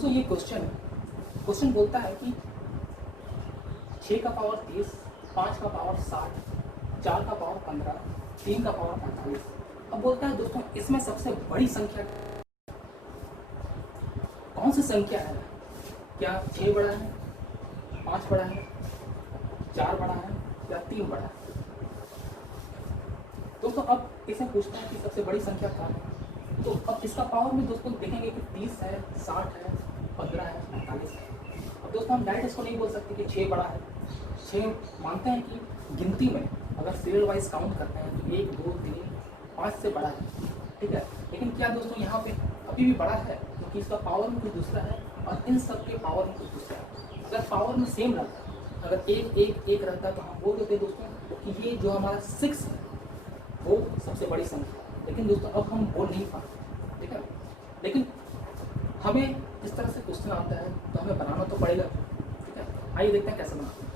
दोस्तों ये क्वेश्चन बोलता है कि 6 का पावर 30, 5 का पावर 60, 4 का पावर 15, 3 का पावर 45। अब बोलता है दोस्तों इसमें सबसे बड़ी संख्या कौन सी संख्या है? क्या 6 बड़ा है, 5 बड़ा है, 4 बड़ा है या 3 बड़ा है? दोस्तों अब इसे पूछता है कि सबसे बड़ी संख्या क्या है। तो अब इसका पावर में दोस्तों देखेंगे कि 30 है, 60 है, 15 है, 45 है। अब दोस्तों हम डायरेक्ट इसको नहीं बोल सकते कि 6 बड़ा है। 6 मानते हैं कि गिनती में अगर सीरियल वाइज काउंट करते हैं तो 1, 2, 3, 5 से बड़ा है, ठीक है। लेकिन क्या दोस्तों यहाँ पे अभी भी बड़ा है क्योंकि इसका पावर में कुछ दूसरा है और इन सब के पावर में कुछ दूसरा है। अगर पावर में सेम रहता, अगर 1, 1, 1 रहता तो हम बोल देते दोस्तों कि ये जो हमारा 6 है वो सबसे बड़ी संख्या है। लेकिन दोस्तों अब हम बोल नहीं पाते, ठीक है। लेकिन हमें इस तरह से क्वेश्चन आता है तो हमें बनाना तो पड़ेगा, ठीक है। आइए देखते हैं कैसे बनाते हैं।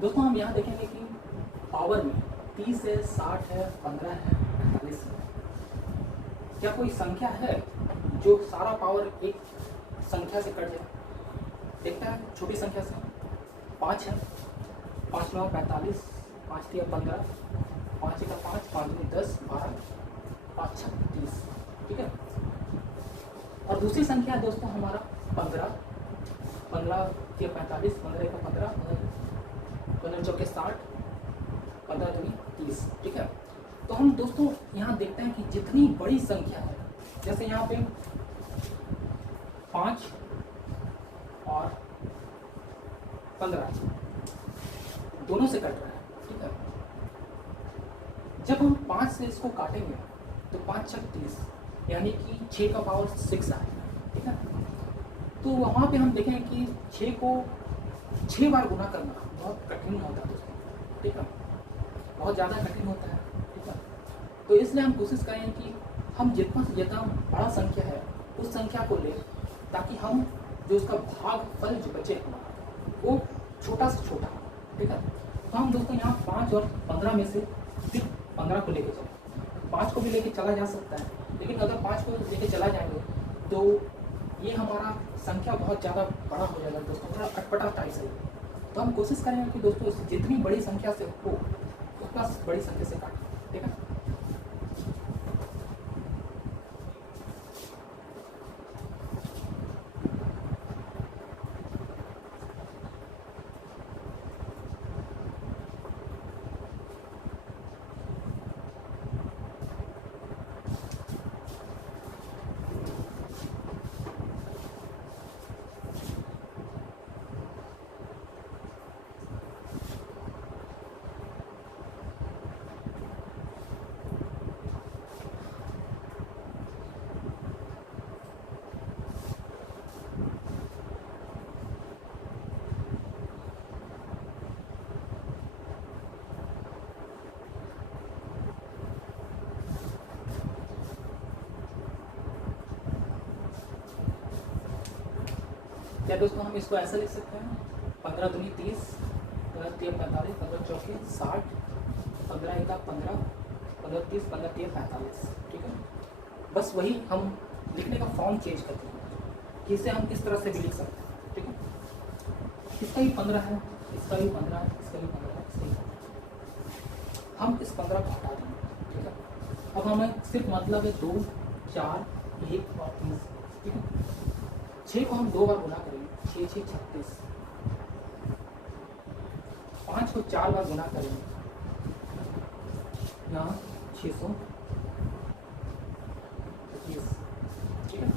दोस्तों हम यहाँ देखेंगे कि पावर में 30 है, 60 है, 15 है, 45 है। क्या कोई संख्या है जो सारा पावर एक संख्या से कट जाए? देखता है छोटी संख्या से 5 है, 5 9 45, 5 3 15, 5 1 5, 5 2 10, 12, 5 6 30, ठीक है। और दूसरी संख्या है दोस्तों हमारा 15, 15 3 45, 15 1 15, 15 4 60, 15 2 30, ठीक है। तो हम दोस्तों यहाँ देखते हैं कि जितनी बड़ी संख्या है, जैसे यहाँ पे 5 और 15 दोनों से कट रहा है, ठीक है। जब हम 5 से इसको काटेंगे तो 5 6 30, यानी कि 6 का पावर 6 आएगा, ठीक है। तो वहाँ पे हम देखें कि 6 को 6 बार गुना करना बहुत कठिन होता है दोस्तों, ठीक है। बहुत ज़्यादा कठिन होता है, ठीक है। तो इसलिए हम कोशिश करें कि हम जितना से जितना बड़ा संख्या है उस संख्या को लें, ताकि हम जो उसका भागफल जो बचे हमारा वो छोटा से छोटा, ठीक है। तो हम दोस्तों यहाँ 5 और 15 में से सिर्फ 15 को लेके चलें। 5 को भी लेके चला जा सकता है, लेकिन अगर 5 को लेके चला जाएंगे तो ये हमारा संख्या बहुत ज़्यादा बड़ा हो जाएगा दोस्तों, थोड़ा अटपटा टाइप से। तो हम कोशिश करेंगे कि दोस्तों जितनी बड़ी संख्या से हो उतना बड़ी संख्या से काटें, ठीक है। क्या दोस्तों हम इसको ऐसा लिख सकते हैं 15 दूनी 30, 15 3 45, 15 चौके 60, 15 1 15, 15 30, 15 3 45, ठीक है। बस वही हम लिखने का फॉर्म चेंज करते हैं कि इसे हम इस तरह से भी लिख सकते हैं, ठीक है। इसका भी 15 है, इसका भी 15 है, इसका भी 15 है, इसका भी 15। हम इस 15 को हटा देंगे, ठीक है। अब हमें सिर्फ मतलब है 2 4 1 और 3, ठीक है। 6 को हम 2 बार गुना करेंगे, 6 6 36। 5 को 4 बार गुना करेंगे, यहाँ 625, ठीक है।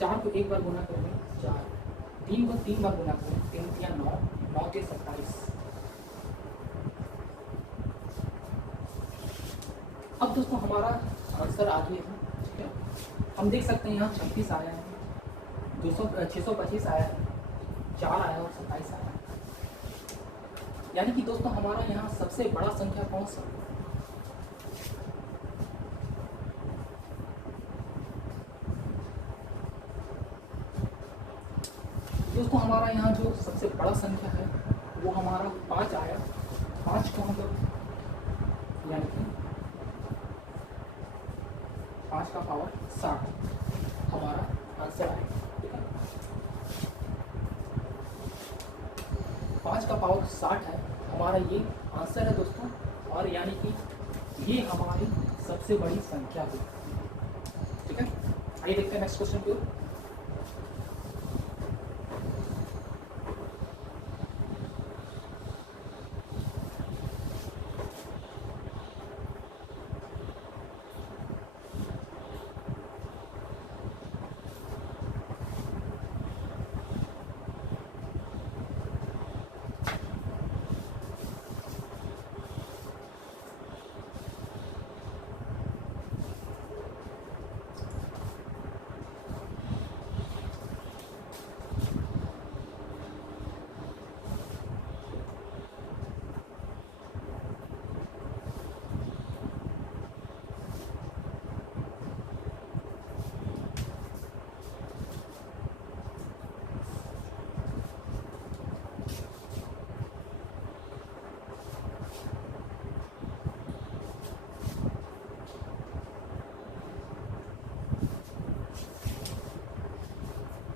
4 को 1 बार गुना करेंगे 4, 3 को 3 बार गुना करेंगे 3 3 9, 9 3 27। अब दोस्तों हमारा आंसर आ गया है, ठीक है। हम देख सकते हैं यहाँ 36 आया है, 625 आया है, 4 आया और 27 आया है। यानी कि दोस्तों हमारा यहाँ सबसे बड़ा संख्या कौन सा? बड़ा संख्या है वो हमारा 5 आया। 5 को हम लोग यानी कि 5 का पावर 60 हमारा आंसर आएगा। ठीक है, 5 का पावर 60 है हमारा ये आंसर है दोस्तों, और यानी कि ये हमारी सबसे बड़ी संख्या है। ठीक है, आइए देखते हैं नेक्स्ट क्वेश्चन की ओर।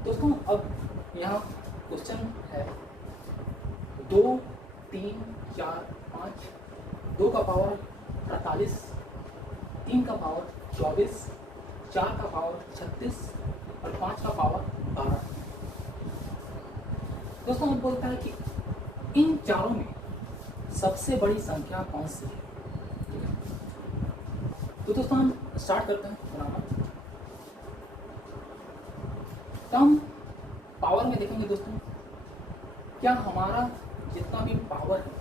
दोस्तों अब यहाँ क्वेश्चन है 2, 3, 4, 5, 2 का पावर 48, 3 का पावर 24, 4 का पावर 36 और 5 का पावर 12। दोस्तों हम बोलता है कि इन चारों में सबसे बड़ी संख्या कौन सी है। ठीक है, तो दोस्तों हम स्टार्ट करते हैं बनाना। तो हम पावर में देखेंगे दोस्तों, क्या हमारा जितना भी पावर है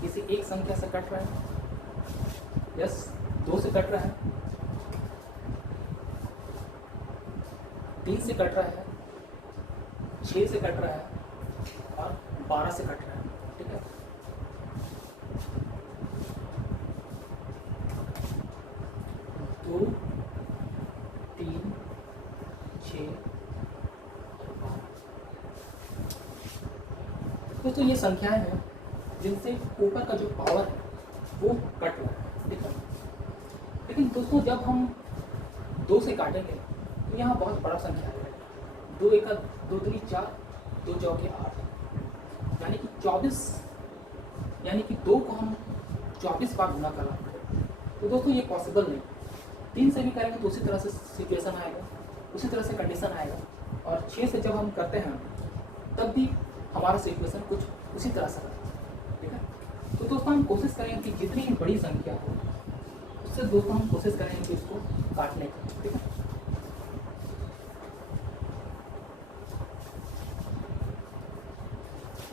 किसी एक संख्या से कट रहा है। यस, 2 से कट रहा है, 3 से कट रहा है, 6 से कट रहा है और 12 से कट रहा है। ठीक है, दो, 3, 6 दोस्तों ये संख्याएं हैं जिनसे ऊपर का जो पावर है वो कट रहा है। ठीक है, लेकिन दोस्तों जब हम 2 से काटेंगे तो यहाँ बहुत बड़ा संख्या है। 2 एक 2 3 4, 2 चौके 8, यानी कि 24, यानी कि 2 को हम 24 बार गुना कर रहे हैं। तो दोस्तों ये पॉसिबल नहीं। 3 से भी करेंगे तो उसी तरह से सिचुएशन आएगा, उसी तरह से कंडीशन आएगा, और 6 से जब हम करते हैं तब भी हमारा सिचुएशन कुछ उसी तरह से है। ठीक है, तो दोस्तों हम कोशिश करेंगे कि जितनी बड़ी संख्या हो उससे दोस्तों हम कोशिश करेंगे कि इसको काटने की। ठीक है,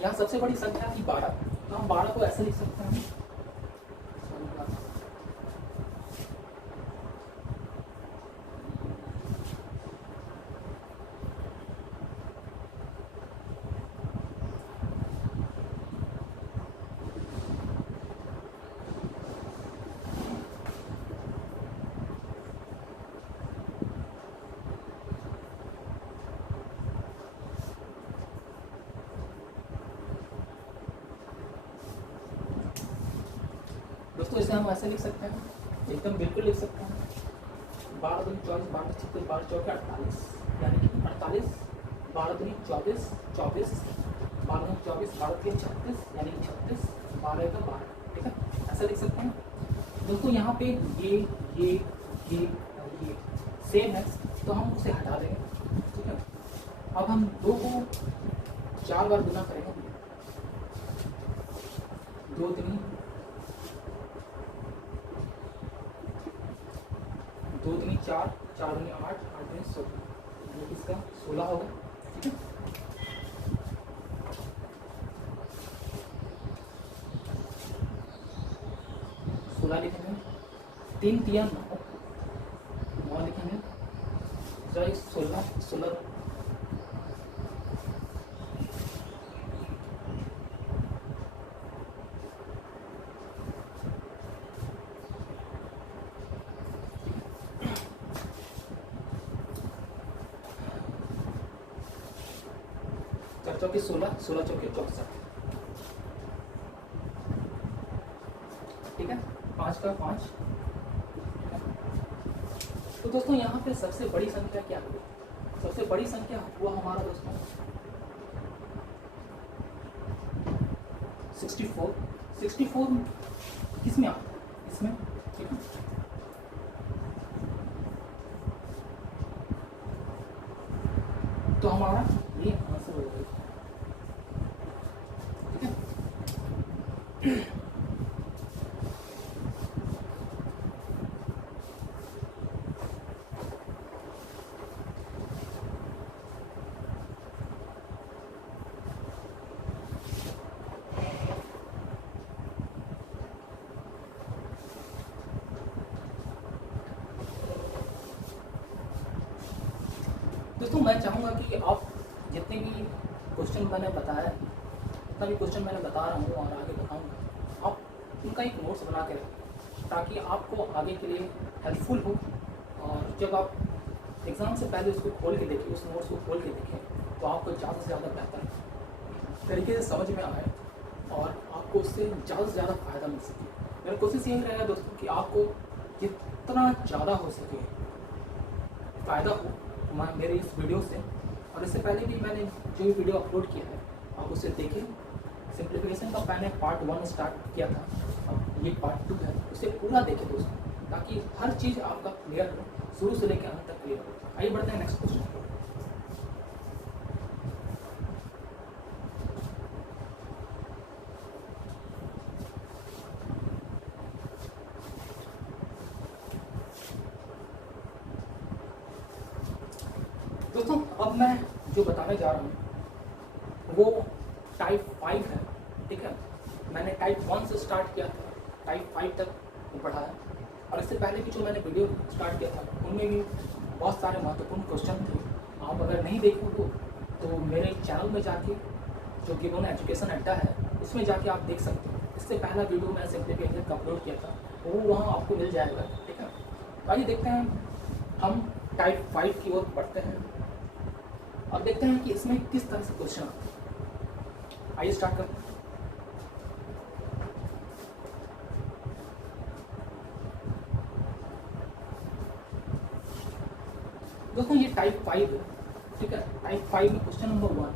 यहाँ सबसे बड़ी संख्या थी 12, तो हम 12 को ऐसे लिख सकते हैं। दोस्तों इसे हम ऐसे लिख सकते हैं, एकदम बिल्कुल लिख सकते हैं। 12 दूनी 24, 12 36, 12 चौके 48, यानी कि 48, 12 दूनी 24, 24, 12 दूनी 24, 12 तीन 36, यानी कि 36, 12 का 12। ठीक है, ऐसा लिख सकते हैं। दोस्तों यहाँ पे ये सेम है तो हम उसे हटा देंगे। ठीक है, अब हम 2 को 4 बार गुना करेंगे। 2 3 2 3 4, 4 दूनी 8, 8 दूनी 16, यानी कि इसका 16 होगा। ठीक है, सोलह लिखेंगे। 3 तिया 9 लिखेंगे। 16 14 चौके 16, 16 चौके 64, ठीक है, 5 का 5। तो दोस्तों यहाँ पे सबसे बड़ी संख्या क्या हुई? सबसे बड़ी संख्या हुआ हमारा दोस्तों 64। 64 किस में आता है? इसमें, ठीक है। तो हमारा ये आंसर हो जाएगा, ठीक है। दोस्तों मैं चाहूँगा कि आप जितने भी क्वेश्चन मैंने बताया, जितना भी क्वेश्चन मैंने बता रहा हूँ और आगे बताऊँगा, आप उनका एक नोट्स बना के रखें ताकि आपको आगे के लिए हेल्पफुल हो। और जब आप एग्ज़ाम से पहले उसको खोल के देखिए, उस नोट्स को खोल के देखें, तो आपको ज़्यादा से ज़्यादा बेहतर तरीके से समझ में आए और आपको उससे ज़्यादा फ़ायदा मिल सके। मेरा कोशिश यही रहेगा दोस्तों कि आपको जितना ज़्यादा हो सके फ़ायदा हो मेरे इस वीडियो से। और इससे पहले भी मैंने जो भी वीडियो अपलोड किया है आप उसे देखें। सिंप्लीफिकेशन का मैंने पार्ट 1 स्टार्ट किया था, अब ये पार्ट 2 है, उसे पूरा देखें दोस्तों ताकि हर चीज़ आपका क्लियर हो, शुरू से लेकर अंत तक क्लियर हो। आइए बढ़ते हैं नेक्स्ट क्वेश्चन पर। दोस्तों अब मैं जो बताने जा रहा हूँ वो टाइप 5 है, ठीक है। मैंने टाइप 1 से स्टार्ट किया था, टाइप 5 तक पढ़ाया। और इससे पहले भी जो मैंने वीडियो स्टार्ट किया था उनमें भी बहुत सारे महत्वपूर्ण क्वेश्चन थे। आप अगर नहीं देखे हो तो मेरे चैनल में जाके जो गिवन एजुकेशन अड्डा है उसमें जाके आप देख सकते हो। इससे पहला वीडियो मैं सिंप्लीफिकेशन का अपलोड किया था, वो वहाँ आपको मिल जाएगा, ठीक है। तो आइए देखते हैं, हम टाइप 5 की ओर बढ़ते हैं। अब देखते हैं कि इसमें किस तरह से क्वेश्चन आते हैं। आइए स्टार्ट करते हैं। दोस्तों ये टाइप 5 है, ठीक है। टाइप 5 में क्वेश्चन नंबर 1,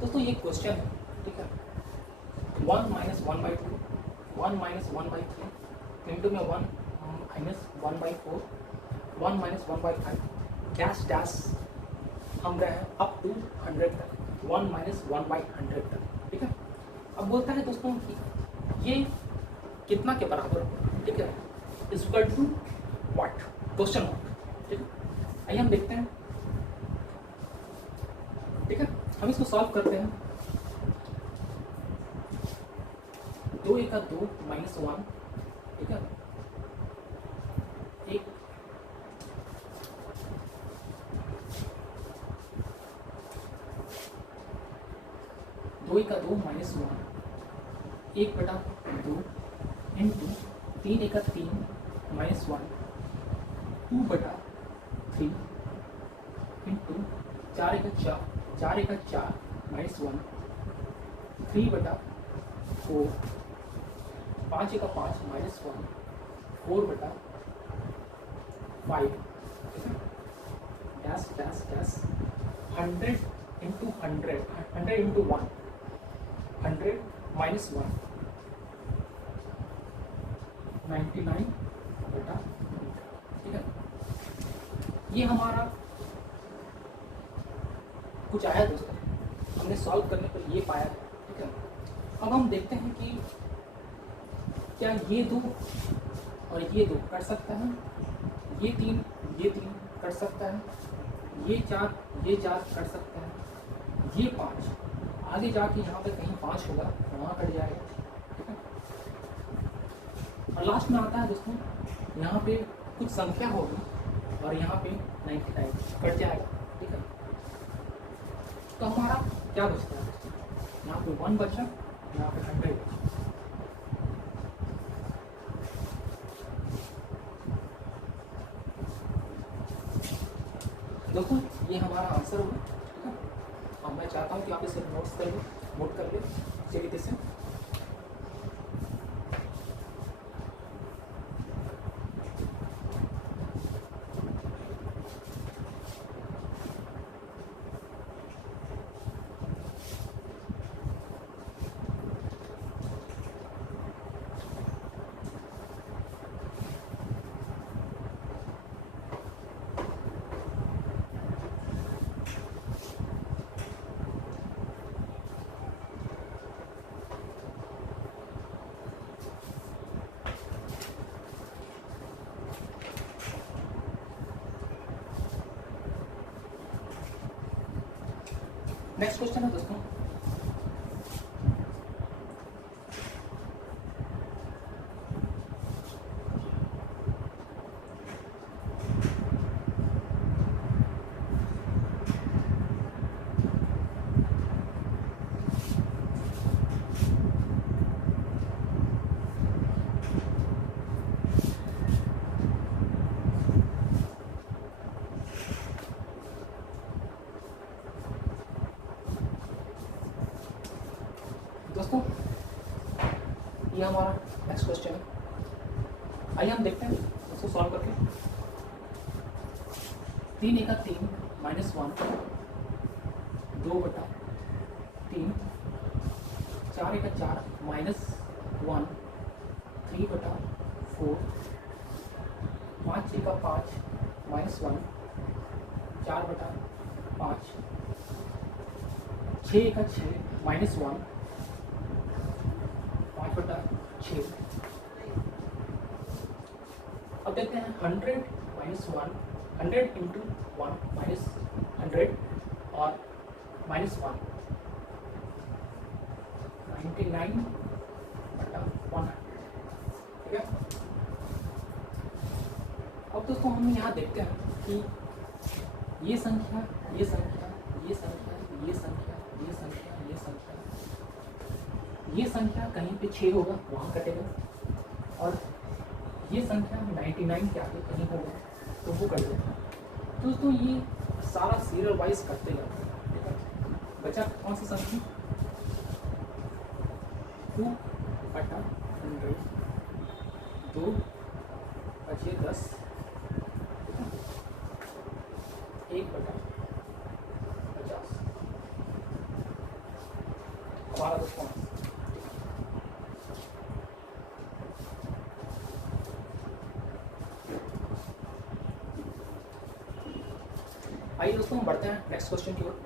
दोस्तों ये क्वेश्चन है, ठीक है। 1 माइनस 1/2, 1 माइनस 1/3, इंटू में 1 माइनस 1/4, 1 माइनस 1/5, डैश डैश हम गए हैं अप टू 100 तक, 1 माइनस 1/100 तक, ठीक है। अब बोलता है दोस्तों कि ये कितना के बराबर होगा, ठीक है, is equal to what, question mark, ठीक है। आइए हम देखते हैं, ठीक है। हम इसको सॉल्व करते हैं। 2 1 2 माइनस 1, ठीक है, 1 2 1 2 minus 1, 1/2 into 3 1 3 minus 1, 2/3 into 4 1 4, 4 1 4 minus 1, 3/4, 5 1 5 minus 1, 4/5, dash dash dash 100 into 100, 100 into 1, 100 minus 1, 99 बटा मीटर। ठीक है, ये हमारा कुछ आया दोस्तों, हमने सॉल्व करने पर ये पाया। ठीक है, अब हम देखते हैं कि क्या ये दो और ये दो कट सकता है, ये तीन कट सकता है, ये चार कट सकता है, ये पाँच, आगे जाके यहाँ पे कहीं पाँच होगा तो वहाँ कट जाएगा। ठीक है, और लास्ट में आता है दोस्तों, यहाँ पे कुछ संख्या होगी और यहाँ पे 99 कट जाएगा। ठीक है, तो हमारा क्या बचता है, यहाँ पे 1 बचा, यहाँ पे 100 बचा। दोस्तों ये हमारा आंसर होगा। ठीक है, अब मैं चाहता हूँ कि आप इसे नोट कर ले इसी रीति से। नेक्स्ट क्वेश्चन है दोस्तों, ये हमारा नेक्स्ट क्वेश्चन है। आइए हम देखते हैं इसको सॉल्व करके। 3 × 3 -1 2 बटा 3, 4 × 4 -1 3 बटा 4, 5 × 5 -1 4 बटा 5, 6 × 6 -1 5 बटा 6। अब देखते हैं 100 - 1 100 × 1 -100 और -1 99 बटा 100। ठीक है, अब दोस्तों हम यहाँ देखते हैं कि ये संख्या ये संख्या ये संख्या ये संख्या ये संख्या ये संख्या ये संख्या कहीं पे 6 होगा वहाँ कटेगा, और ये संख्या 99 के आगे कहीं होगा तो वो कट जाएगा। तो दोस्तों ये सारा सीरियल वाइज करते जाते हैं। ठीक है, बचा कौन सी संख्या 2 बटा 100 2 बचे 10 1 बटा 50 हमारा रिस्पॉन्स। आइए दोस्तों हम बढ़ते हैं नेक्स्ट क्वेश्चन की ओर।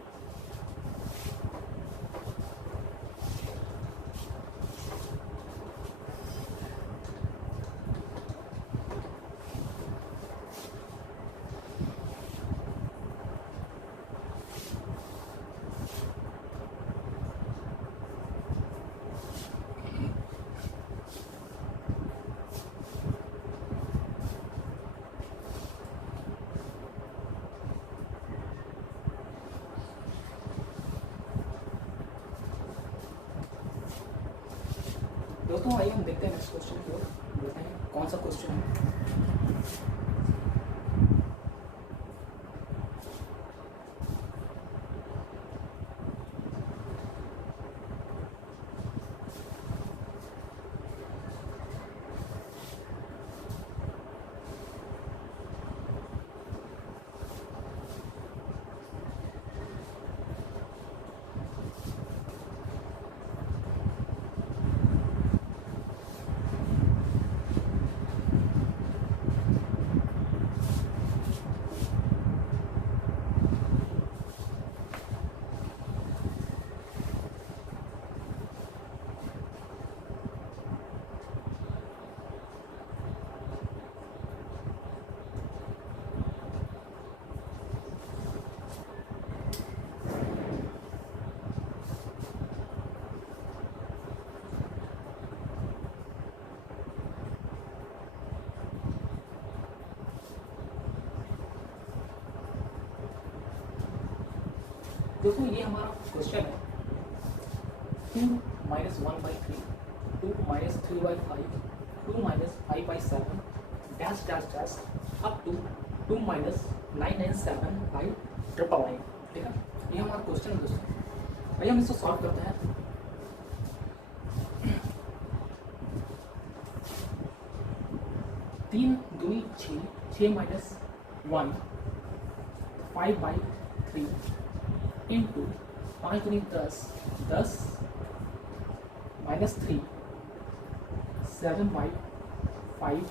दोस्तों आइए हम देखते हैं नेक्स्ट क्वेश्चन की ओर, देखते हैं कौन सा क्वेश्चन है। दोस्तों ये हमारा क्वेश्चन है 2 minus 1 by 3, 2 minus 3 by 5, 2 minus 5 by 7, dash dash dash up to 2 minus 9 and 7 by triple 9। ठीक है, ये हमारा क्वेश्चन है दोस्तों। आइए हम इसको सॉल्व करते हैं। तीन दूनी 6, 6 minus 1, 5 by 3 इंटू 5 दूनी 10, 10 minus 3, 7 by 5,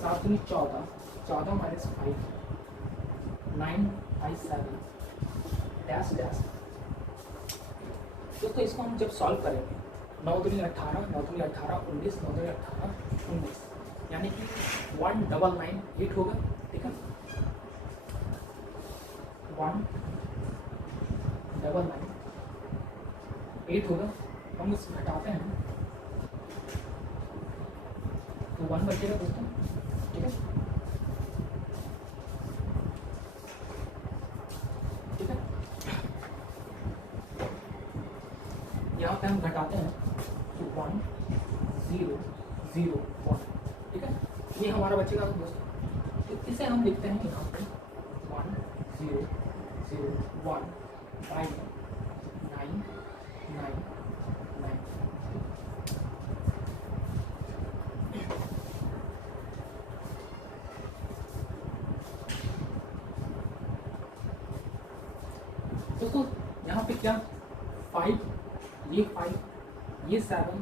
7 दूनी 14, 14 minus 5, 9 by 7, डैश डैश। दोस्तों इसको हम जब सॉल्व करेंगे 9 दूनी 18, 9 दूनी 18, 19, 9 दूनी 18, 19, यानी कि 1998 होगा। ठीक है, 1998 होगा। हम इसको घटाते हैं तो 1 बचेगा दोस्तों। ठीक है, ठीक है, यहाँ पे हम घटाते हैं तो 1 0 0 1। ठीक है, ये हमारा बचेगा दोस्तों। तो इसे हम लिखते हैं यहाँ पे 1 0 0 1 5 9 9 9। दोस्तों यहाँ पे क्या 5, ये 5, ये 7,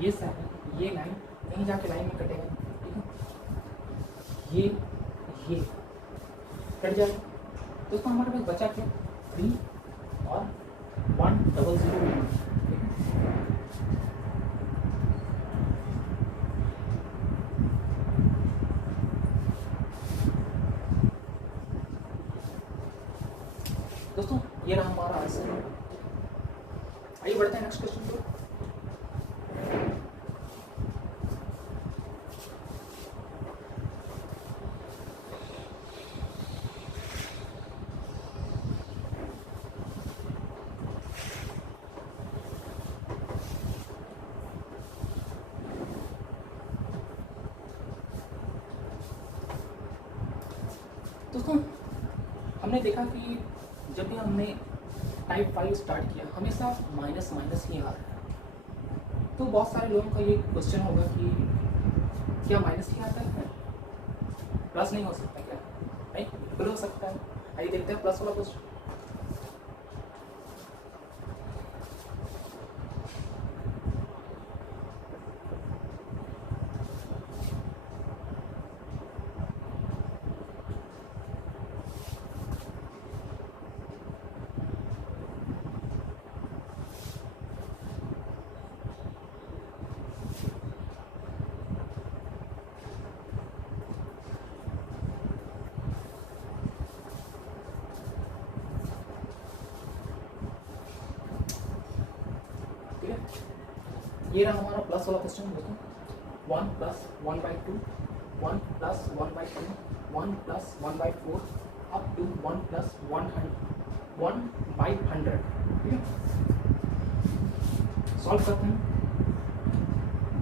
ये 7, ये 9 कहीं जाके लाइन में कटेगा। ठीक है, ये कट जाएगा। दोस्तों हमारे पास बचा क्या 3 और 1 0 0 1। दोस्तों ये रहा हमारा आंसर। आइए बढ़ते हैं नेक्स्ट क्वेश्चन पर। दोस्तों हमने देखा कि जब भी हमने टाइप 5 स्टार्ट किया हमेशा माइनस माइनस ही आ रहा है। तो बहुत सारे लोगों का ये क्वेश्चन होगा कि क्या माइनस ही आता है, प्लस नहीं हो सकता क्या? नहीं, बिल्कुल हो सकता है। आइए देखते हैं प्लस वाला क्वेश्चन। ये रहा हमारा प्लस वाला क्वेश्चन दोस्तों। 1 plus 1 by 2, 1 plus 1 by 2, 1 plus 1 by 4 up to 1 plus 1 by 100। ठीक है, सॉल्व करते हैं।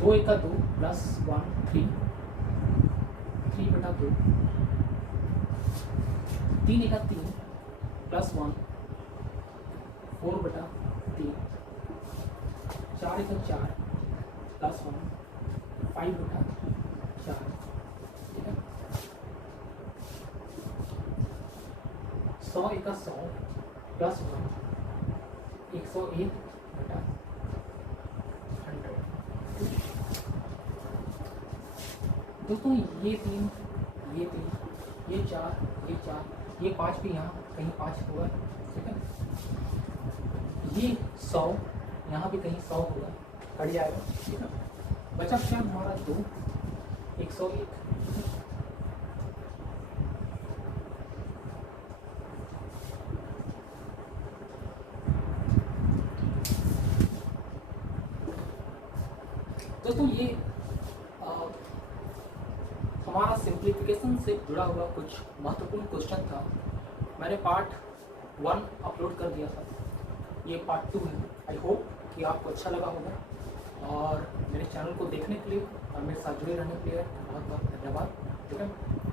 2 एक 2 प्लस 1 3, 3 बटा 2, 3 एक 3 प्लस 1 4 बटा 3, 4 एक 4 प्लस 1 5 बटा 4। ठीक है, 100 एक 100 प्लस 1 101 बटा 100। दोस्तों ये 3 ये 3 ये 4 ये 4 ये 5 भी यहाँ कहीं 5 होगा। ठीक है, ये 100 यहाँ भी कहीं 100 होगा, कट जाएगा। ठीक है, बचा क्या हमारा 2 101। दोस्तों ये हमारा सिंप्लीफिकेशन से जुड़ा हुआ कुछ महत्वपूर्ण क्वेश्चन था। मैंने पार्ट 1 अपलोड कर दिया था, ये पार्ट 2 है। आई होप कि आपको अच्छा लगा होगा और मेरे चैनल को देखने के लिए और मेरे साथ जुड़े रहने के लिए बहुत बहुत धन्यवाद। ठीक है।